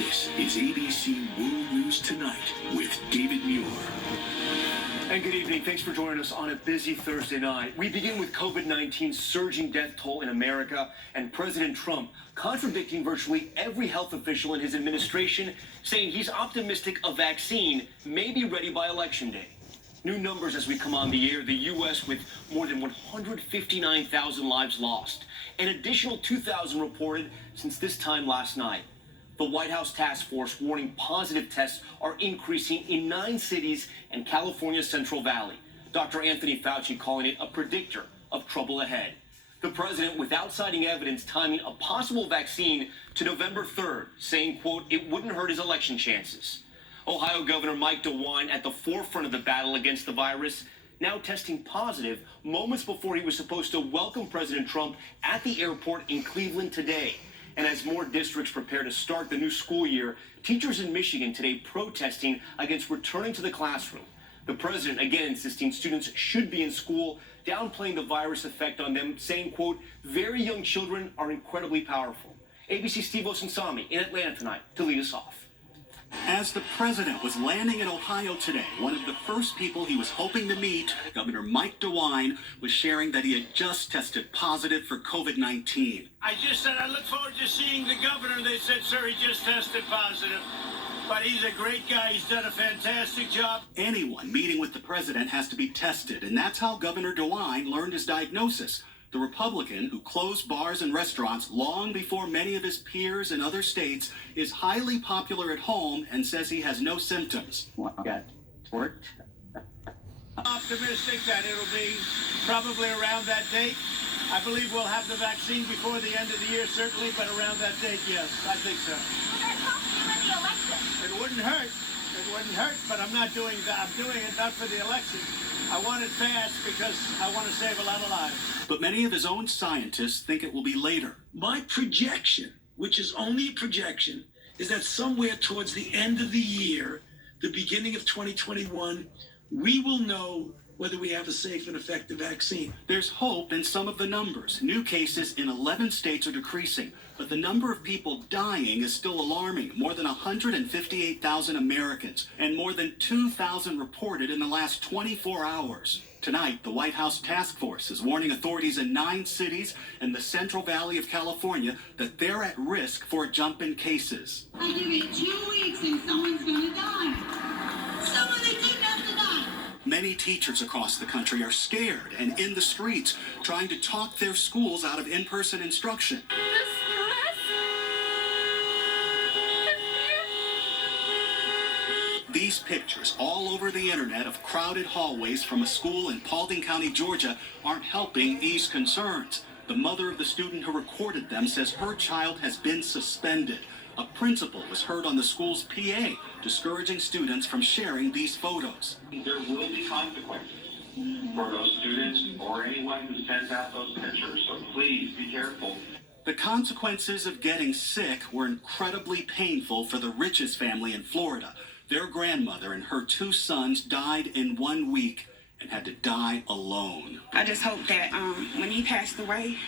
This is ABC World News Tonight with David Muir. And good evening. Thanks for joining us on a busy Thursday night. We begin with COVID-19's surging death toll in America and President Trump contradicting virtually every health official in his administration, saying he's optimistic a vaccine may be ready by Election Day. New numbers as we come on the air, the U.S. with more than 159,000 lives lost, an additional 2,000 reported since this time last night. The White House task force warning positive tests are increasing in 9 cities and California's Central Valley. Dr. Anthony Fauci calling it a predictor of trouble ahead. The president, without citing evidence, timing a possible vaccine to November 3rd, saying, quote, it wouldn't hurt his election chances. Ohio Governor Mike DeWine at the forefront of the battle against the virus, now testing positive moments before he was supposed to welcome President Trump at the airport in Cleveland today. And as more districts prepare to start the new school year, teachers in Michigan today protesting against returning to the classroom. The president again insisting students should be in school, downplaying the virus effect on them, saying, quote, very young children are incredibly powerful. ABC Steve Osunsami in Atlanta tonight to lead us off. As the president was landing in Ohio today, one of the first people he was hoping to meet, Governor Mike DeWine, was sharing that he had just tested positive for COVID-19. I just said I look forward to seeing the governor. They said, sir, he just tested positive. But he's a great guy. He's done a fantastic job. Anyone meeting with the president has to be tested, and that's how Governor DeWine learned his diagnosis. The Republican, who closed bars and restaurants long before many of his peers in other states, is highly popular at home and says he has no symptoms. Optimistic that it'll be probably around that date. I believe we'll have the vaccine before the end of the year, certainly, but around that date, yes, I think so. It wouldn't hurt. It wouldn't hurt, but I'm not doing that. I'm doing it not for the election. I want it fast because I want to save a lot of lives. But many of his own scientists think it will be later. My projection, which is only a projection, is that somewhere towards the end of the year, the beginning of 2021, we will know whether we have a safe and effective vaccine. There's hope in some of the numbers. New cases in 11 states are decreasing, but the number of people dying is still alarming. More than 158,000 Americans, and more than 2,000 reported in the last 24 hours. Tonight, the White House task force is warning authorities in 9 cities and the Central Valley of California that they're at risk for a jump in cases. I give it 2 weeks and someone's gonna die. Someone that didn't have to die. Many teachers across the country are scared and in the streets trying to talk their schools out of in-person instruction. These pictures all over the internet of crowded hallways from a school in Paulding County, Georgia, aren't helping ease concerns. The mother of the student who recorded them says her child has been suspended. A principal was heard on the school's PA, discouraging students from sharing these photos. There will be consequences for those students or anyone who sends out those pictures, so please be careful. The consequences of getting sick were incredibly painful for the Riches family in Florida. Their grandmother and her 2 sons died in 1 week and had to die alone. I just hope that when he passed away,